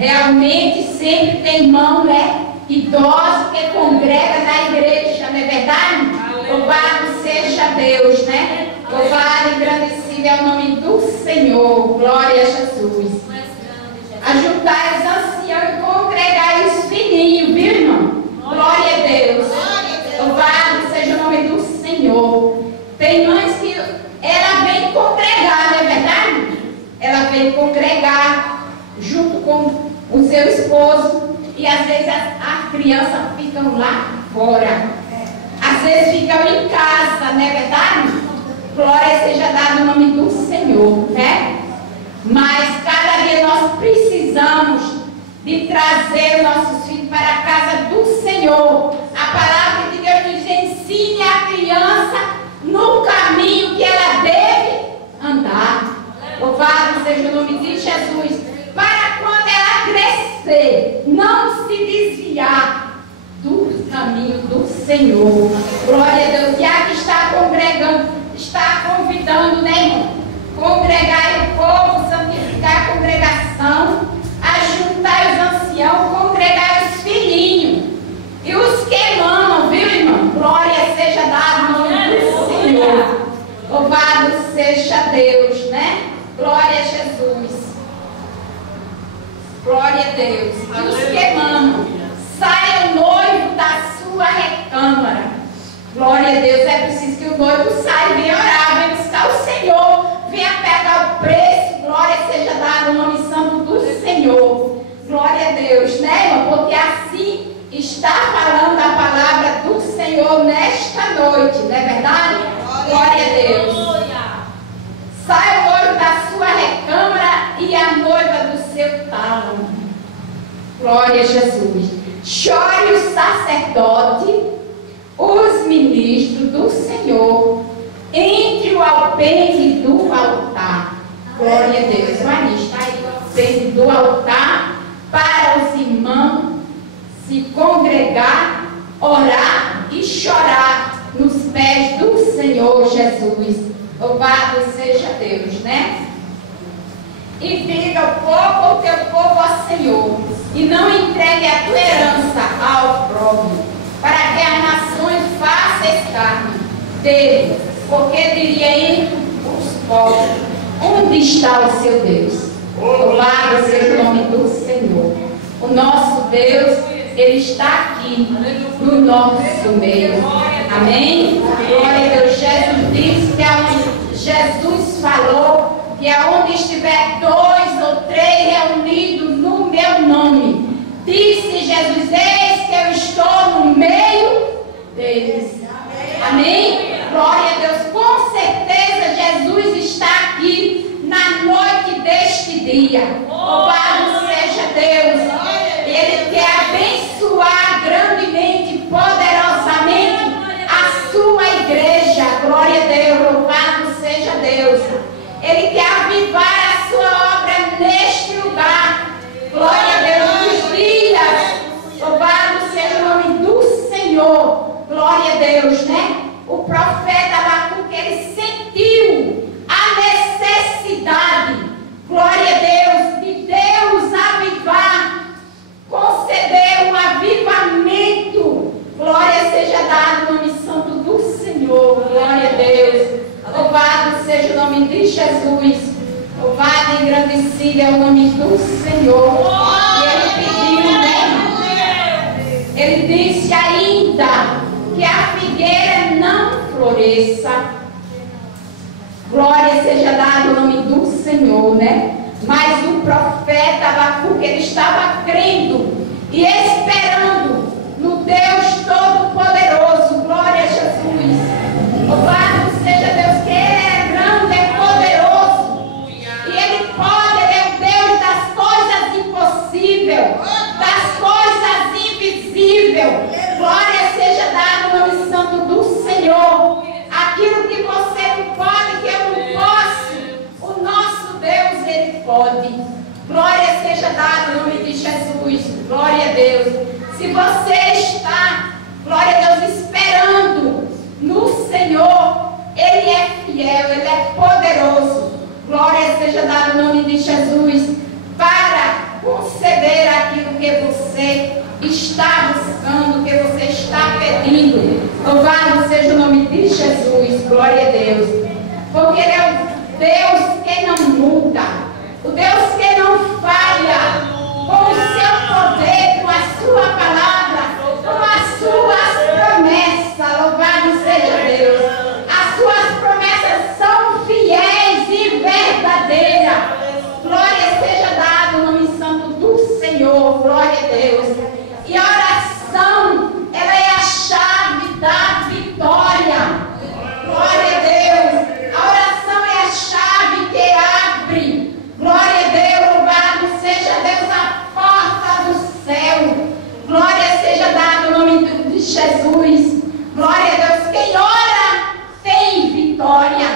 Realmente sempre tem irmão, né? Idoso que congrega na igreja, não é verdade? Louvado seja Deus, né? Louvado e engrandecido é o nome do Senhor. Glória a Jesus. Ajuntai os anciãos e congregai os filhinhos, viu, irmão? Glória a Deus. Louvado seja o nome do Senhor. Tem mães que ela vem congregar, não é verdade? Ela vem congregar junto com o seu esposo e às vezes as crianças ficam lá fora. Às vezes ficam em casa, não é verdade? Glória seja dada o nome do Senhor, né? Mas cada dia nós precisamos de trazer nossos filhos para a casa do Senhor. A palavra de Deus nos ensina a criança no caminho que ela deve andar. Louvado seja o nome de Jesus. Para quando ela crescer, não se desviar do caminho do Senhor. Glória a Deus. E aqui está congregando, está convidando, né, irmão? Congregar o povo, santificar a congregação, ajuntar os anciãos, congregar os filhinhos e os que mamam, viu, irmão? Glória seja dada no nome do Senhor. Louvado seja Deus, né? Glória a Jesus. Glória a Deus. E os que mamam, saia o noivo da sua recâmara. Glória a Deus. É preciso que o noivo saia, venha orar, venha buscar o Senhor, venha pegar o preço. Glória seja dada o nome santo do Senhor. Glória a Deus, né, irmão? Porque assim está falando a palavra do Senhor nesta noite, não é verdade? Glória a Deus. Sai o noivo da sua recâmara e a noiva do seu tálamo. Glória a Jesus. Chore o sacerdote, os ministros do Senhor, entre o alpendre do altar. Glória a Deus. Vai está aí o alpendre do altar para os irmãos se congregar, orar e chorar nos pés do Senhor Jesus. Louvado seja Deus, né? E diga o povo, o teu povo ao Senhor, e não entregue a tua herança ao próprio, para que as nações façam escárnio dele, porque diria entre os povos, onde está o seu Deus? Louvado seja o nome do Senhor. O nosso Deus, Ele está aqui no nosso meio. Amém? Glória a Deus. Jesus disse que Jesus falou que aonde estiver 2 ou 3 reunidos no meu nome, disse Jesus, eis que eu estou no meio deles. Amém? Glória a Deus. Com certeza Jesus está aqui na noite deste dia. Louvado seja Deus. Ele quer abençoar grandemente, poderosamente a sua igreja. Glória a Deus. Louvado seja Deus. Ele quer avivar a sua obra neste lugar. Glória a Deus. Nos dias. Louvado seja o nome do Senhor. Glória a Deus, né? O profeta Abacuque, ele sentiu a necessidade, glória a Deus, de Deus avivar, conceder um avivamento. Glória seja dada no nome santo do Senhor. Glória a Deus. Louvado seja o nome de Jesus. Louvado e engrandecido é o nome do Senhor. E ele pediu, né? Ele disse ainda que a figueira não floresça. Glória seja dada o nome do Senhor, né? Mas o profeta Abacuque, ele estava crendo e esperando no Deus Todo-Poderoso. Glória a Jesus. Louvado seja Deus, que Ele é grande, é poderoso. E Ele pode, Ele é o Deus das coisas impossíveis, das coisas invisíveis. Glória seja dada o nome santo do Senhor. Aquilo que você não pode, que eu não posso, o nosso Deus, Ele pode. Glória seja dada o nome de Jesus. Glória a Deus. Se você está, glória a Deus, esperando no Senhor, Ele é fiel, Ele é poderoso. Glória seja dada o nome de Jesus para conceder que você está buscando, o que você está pedindo. Louvado seja o nome de Jesus, glória a Deus. Porque Ele é o Deus que não muda, o Deus que não falha, com o seu poder, com a sua palavra, com as suas promessas. Louvado seja Deus. As suas promessas são fiéis e verdadeiras. Glória seja dada o nome santo do Senhor, glória a Deus. E a oração, ela é a chave da vitória. Glória a Deus. A oração é a chave que abre. Glória a Deus, louvado seja Deus, a porta do céu. Glória seja dada o nome de Jesus. Glória a Deus. Quem ora tem vitória.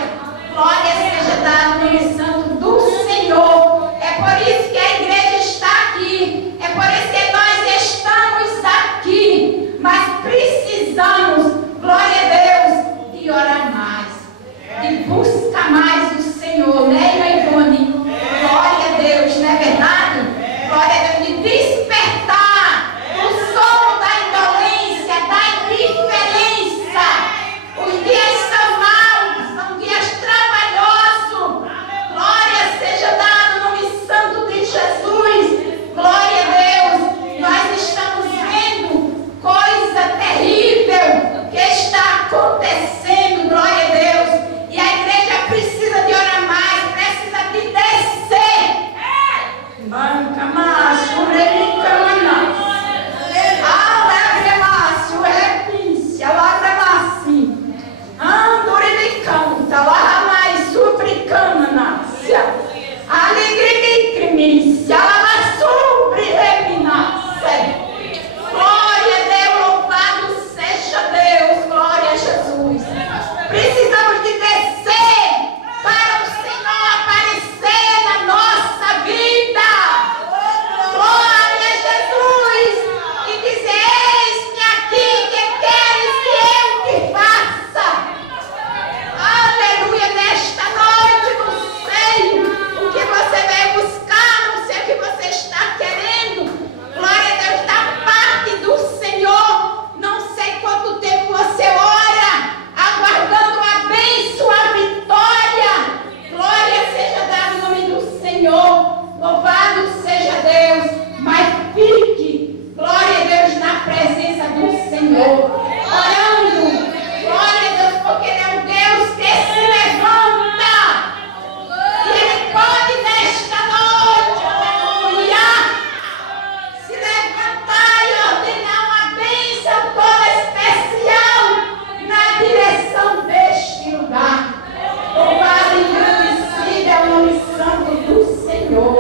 Glória seja dada o nome santo do Senhor. É por isso que a igreja está aqui. É por isso que nós estamos aqui. Mas precisamos, glória a Deus, de orar mais, de buscar mais o Senhor, né, irmã Ivone? Glória a Deus, não é verdade? Glória a Deus, de despertar o sono da indolência, da indiferença. Os dias são maus, são dias trabalhosos. Glória seja dada o nome santo de Jesus. Glória a Deus. Nós estamos vendo coisa terrível que está acontecendo. Glória a Deus. E a igreja precisa de orar mais, precisa de descer. Manca, macho, relicana. Alegre-macho, repícia, lagra-massi. Anduribicanta, larra-mais, supricana-nácia. Alegre-micrimícia, lava-supri-reminasse. Glória a Deus, louvado seja Deus, glória a Jesus. Precisamos de descer para o Senhor aparecer na nossa vida. Glória a Jesus. E dizer: eis-me aqui, que queres que eu te faça? Aleluia. Nesta noite, não sei o que você veio buscar, não sei o que você está querendo. Glória a Deus, da parte do Senhor. Não sei quanto tempo você ora, aguardando a bênção, a vitória. Glória seja dada em nome do Senhor. Louvado seja Deus. Mas fique, glória a Deus, na presença do Senhor, orando. Glória a Deus, porque Ele é um Deus que se levanta. E Ele pode nesta noite, aleluia, se levantar e ordenar uma bênção toda especial na direção deste lugar. Louvado e engrandecido é o nome santo do Senhor.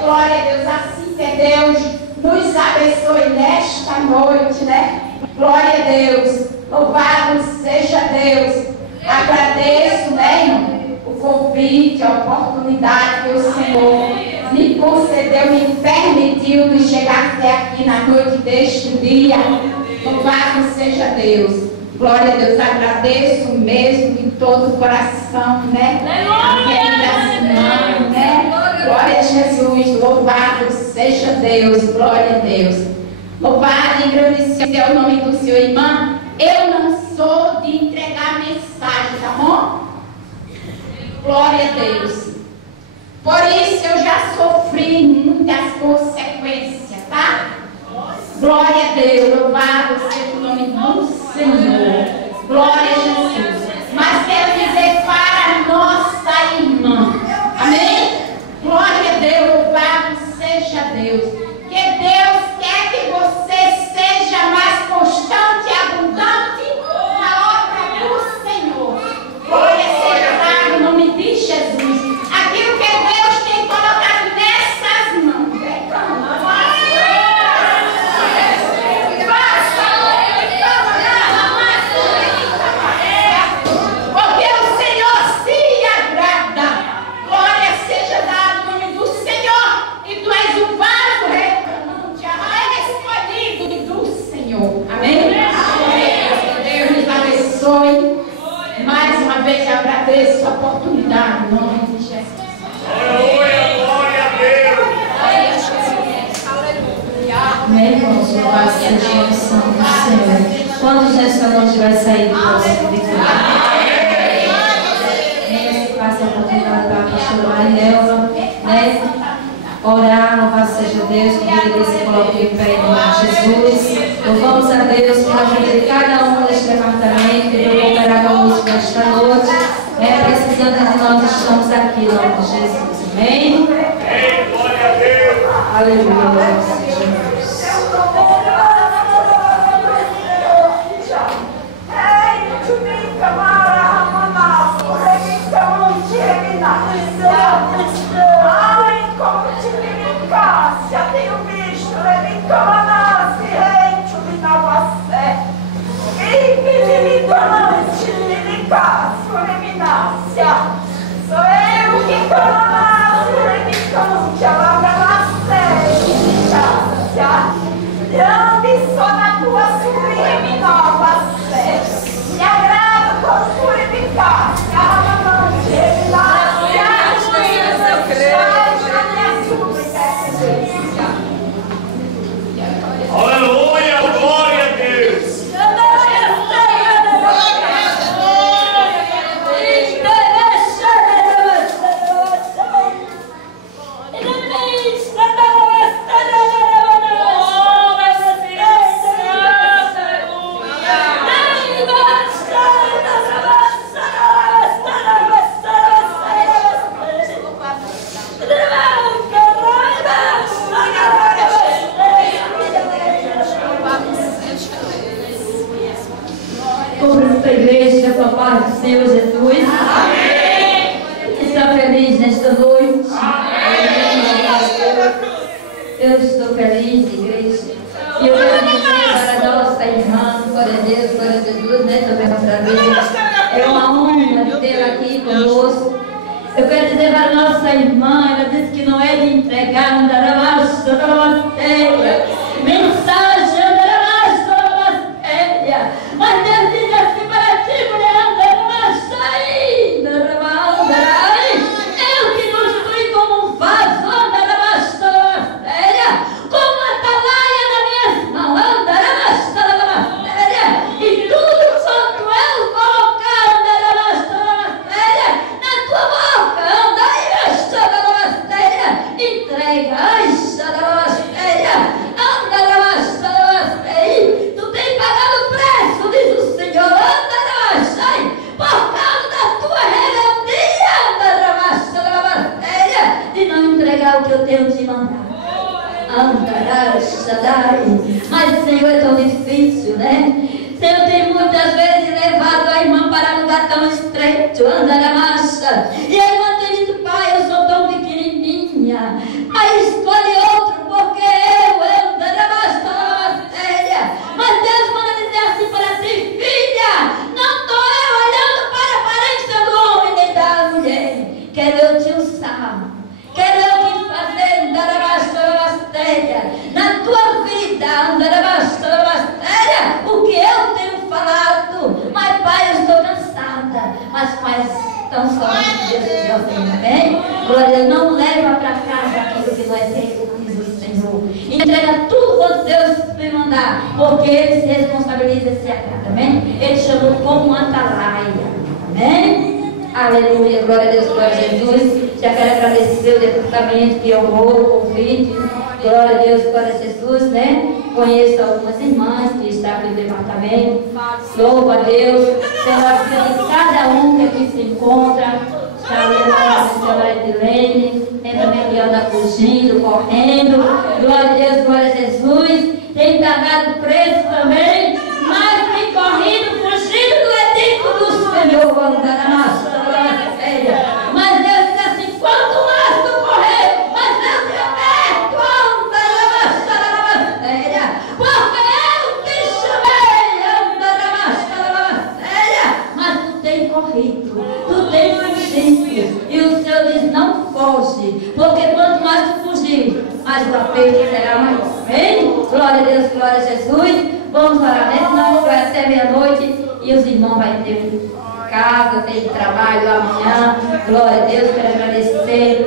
Glória a Deus, assim que Deus nos abençoe nesta noite, né? Glória a Deus, louvado seja Deus. Agradeço, né, irmão, o convite, a oportunidade que o Senhor me concedeu, me permitiu de chegar até aqui na noite deste dia. Louvado seja Deus. Glória a Deus, agradeço mesmo de todo o coração, né? A querida irmã, né? Glória a Jesus, louvado seja Deus, glória a Deus. Louvado e engrandecido é o nome do Senhor, irmã. Eu não sou de entregar mensagem, tá bom? Glória a Deus. Por isso eu já sofri muitas consequências, tá? Glória a Deus, louvado seja o nome do Senhor. Glória a Jesus. Mas quero dizer para a nossa irmã, amém? Glória a Deus, louvado seja Deus. Que Deus quer que você seja mais constante e abundante na obra do Senhor. Glória seja dada em nome de Jesus. Aquilo que Deus tem colocado nessas mãos. Porque o Senhor se agrada. Glória seja dada em nome do Senhor. E tu és o vaso reclamante, escolhido do Senhor. Amém? Deus nos abençoe. Mais uma vez eu agradeço a oportunidade em nome de Jesus. Aleluia, glória a Deus. Glória a Jesus. Aleluia. Amém, irmãos? Louvado seja o santo do Senhor. Quando nessa noite vai sair do próximo vídeo? Venha se passa a oportunidade para a pastora Marinelva, né? Orar, louvado seja Deus, que a igreja se coloque de pé em nome de Jesus. Louvamos a Deus pela vida de cada um deste departamento, pelo cooperar conosco esta noite. Precisando de nós, estamos aqui em nome de Jesus. Amém? Glória a Deus. Aleluia, glória seja Deus. Ai, como te limicasse, tenho visto, limicasse, rente, liminavasse, e que limicasse, liminasse, sou eu que clamasse, limicante, alavasse, limitasse, grande só na tua sublime nova sé, me agrada com sua eficácia, alavasse, liminasse. Aleluia, glória a Deus. Igreja, com a paz do Senhor Jesus. Amém. Está feliz nesta noite? Amém. Eu estou feliz, igreja. E eu quero dizer para a nossa irmã, glória a Deus, glória a Jesus, né? Também outra vez. É uma honra tê-la aqui conosco. Eu quero dizer para a nossa irmã, ela disse que não é de entregar, não dará mais, mensagem, não dará mais, mas Deus diz assim para ti, mulher, eu que construí como um vaso, como atalaia na minha mão, e tudo quanto eu colocar, na tua boca, entrega, tu tem pagado o preço, diz o Senhor, por causa da tua rebeldia, de não entregar o que eu tenho te mandado. Mas, Senhor, é tão difícil, né? Senhor, tem muitas vezes levado a irmã para um lugar tão estreito, e a irmã tem dito, pai, eu sou tão pequenininha, mas escolhe outro, porque eu mas Deus manda dizer assim para ti, filha, não estou eu olhando para a aparência do homem nem da mulher, quero eu te usar, quero eu te fazer na tua vida, o que eu tenho falado, mas pai, eu estou cansada, mas pai, tão somente Deus te ordena, amém? Glória a Deus, não leva para casa aquilo que nós temos, diz o Senhor. Entrega tudo quanto Deus me mandar, porque Ele se responsabiliza esse acata, amém? Ele chamou como atalaia, amém? Aleluia, glória a Deus, glória a Jesus. Já quero agradecer o departamento que honrou o convite. Glória a Deus, glória a Jesus, né? Conheço algumas irmãs que estão no departamento. Louvo a Deus pela vida de cada um que aqui se encontra. Está ali a senhora Edilene, tem também que anda fugindo, correndo. Glória a Deus, glória a Jesus. Tem pagado preço também, mas tem corrido, fugindo do edicto do Senhor. Mas Deus diz assim, quanto mais tu correr, mas Deus te aperta, porque eu te chamei, mas tu tem corrido, tu tem fugido, e o Senhor diz, não foge, porque quanto mais tu fugir, mais o aperto será maior, amém? Glória a Deus, glória a Jesus. Vamos orar, né? Senão vai até meia-noite e os irmãos vão ter casa, tem trabalho amanhã. Glória a Deus, quero agradecer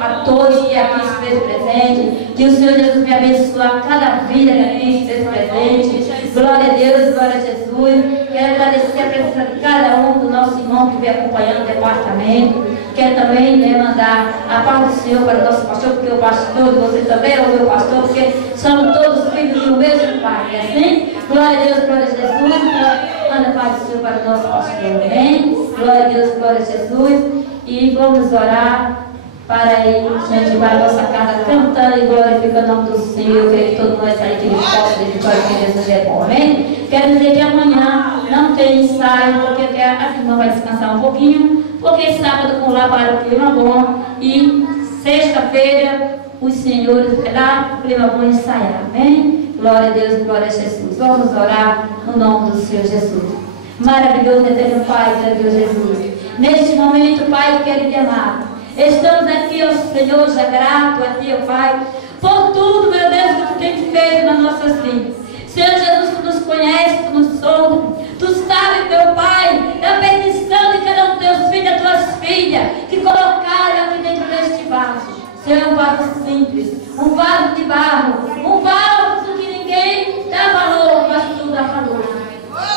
a todos que aqui se fez presente. Que o Senhor Jesus me abençoe a cada vida que aqui se fez presente. Glória a Deus, glória a Jesus. Quero agradecer a presença de cada um do nosso irmão que vem acompanhando o departamento. Quero também mandar a paz do Senhor para o nosso pastor, porque o pastor de vocês também é o meu pastor, porque somos todos filhos do mesmo Pai. É assim? Glória a Deus, glória a Jesus. Manda a paz do Senhor para o nosso pastor. Amém? Glória a Deus, glória a Jesus. E vamos orar para ir, gente, para a nossa casa cantando e glorificando o nome do Senhor. Eu creio que todo mundo vai sair aqui de posse de vitória, que Jesus é bom. Amém? Quero dizer que amanhã não tem ensaio, porque a irmã vai descansar um pouquinho, porque sábado com lá para o clima bom e sexta-feira os senhores lá o clima bom ensaiar. Amém? Glória a Deus, glória a Jesus. Vamos orar no nome do Senhor Jesus. Maravilhoso, eterno Pai, Deus Jesus. Neste momento, Pai querido e amado, estamos aqui, ó Senhor, já grato a Ti, ó Pai, por tudo, meu Deus, que Tu tem feito nas nossas vidas. Senhor Jesus, Tu nos conhece, Tu nos sonda, Tu sabe, meu Pai, a petição de cada um dos Teus filhos, das Tuas filhas, que colocaram aqui dentro deste vaso. Senhor, é um vaso simples, um vaso de barro, um vaso que ninguém dá valor, mas Tu dá valor.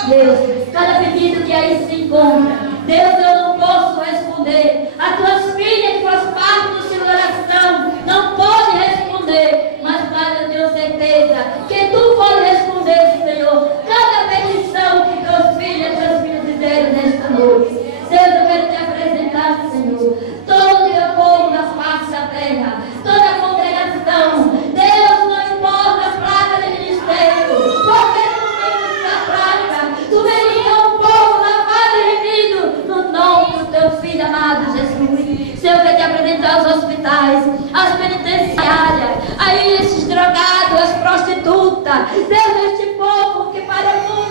Deus, cada pedido que aí se encontra, Deus, eu não posso responder. As Tuas filhas que faz parte do Senhor da oração não podem responder, mas Pai, eu tenho certeza que Tu pode responder, Senhor, cada petição que Teus filhos e Teus filhos fizeram nesta noite. Deus, eu quero Te apresentar, Senhor, todo o Teu povo da face da terra, toda a congregação. Deus, não importa a placa de ministério, porque Tu tens a placa, Tu veria um povo lavado e remido no nome do Teu Filho amado Jesus. Senhor, eu quero Te apresentar os hospitais, as penitenciárias, aí esses drogados, as prostitutas. Deus, este povo que para muito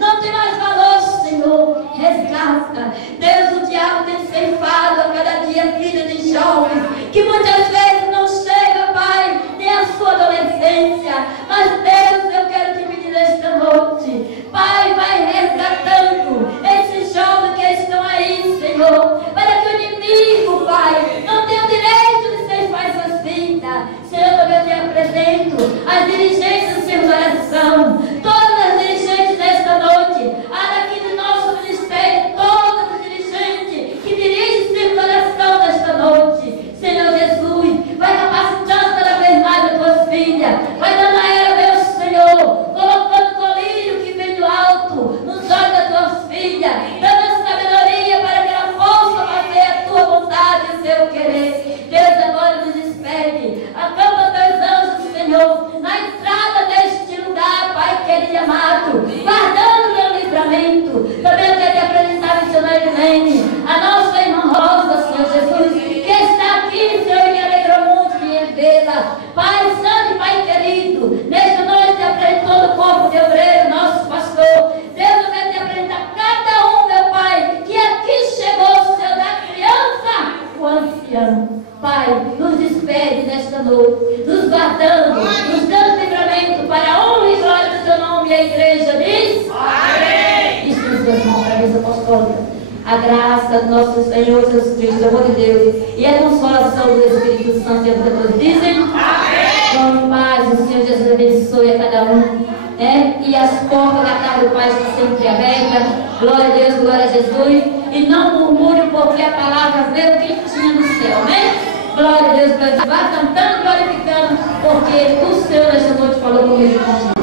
não tem mais valor, Senhor. Resgata. Deus, o diabo tem ceifado a cada dia a vida de jovens que muitas vezes não chega, Pai, nem a sua adolescência. Mas Deus, eu quero Te pedir nesta noite, Pai, vai resgatando esses jovens que estão aí, Senhor, para que o inimigo, Pai, não tenha o direito de ceifar essas vidas. Senhor, eu Te apresento as dirigentes do Senhor da oração, todas as dirigentes nesta noite, a daqui do nosso ministério, todas as dirigentes que dirigem o Senhor da oração nesta noite. Senhor Jesus, vai capacitando cada vez mais as Tuas filhas, vai dando a ela, meu Senhor, colocando o colírio que vem do alto nos olhos das Tuas filhas, dando sabedoria para que ela possa fazer a Tua vontade e o Teu querer. Deus, agora nos despede, acampa Teus anjos, Senhor, na entrada deste lugar, Pai querido e amado, guardando o Teu livramento. Também eu quero Te apresentar a missionária Helene, a nossa irmã Rosa, Senhor Jesus, que está aqui, Senhor, e me alegrou muito de vê-la. Pai Santo e Pai querido, nesta noite apresento todo o corpo de obreiro, nosso pastor. Deus, eu quero Te apresentar cada um, meu Pai, que aqui chegou, Senhor, da criança o ancião. Pai, nos despede nesta noite, nos guardando, nos dando livramento para a honra e glória do Teu nome. E a igreja diz: Amém. Isso nos Suas mãos, para a mesa apostólica. A graça do nosso Senhor Jesus Cristo, o amor de Deus e a consolação do Espírito Santo e a todos dizem: Amém. Com paz, o Senhor Jesus abençoe a cada um, e as portas da casa do Pai estão sempre abertas. Glória a Deus, glória a Jesus. E não murmure, porque a palavra veio quentinha do céu, amém? Glória a Deus, glória a Deus. Vá cantando, glorificando, porque o Senhor nesta noite falou comigo.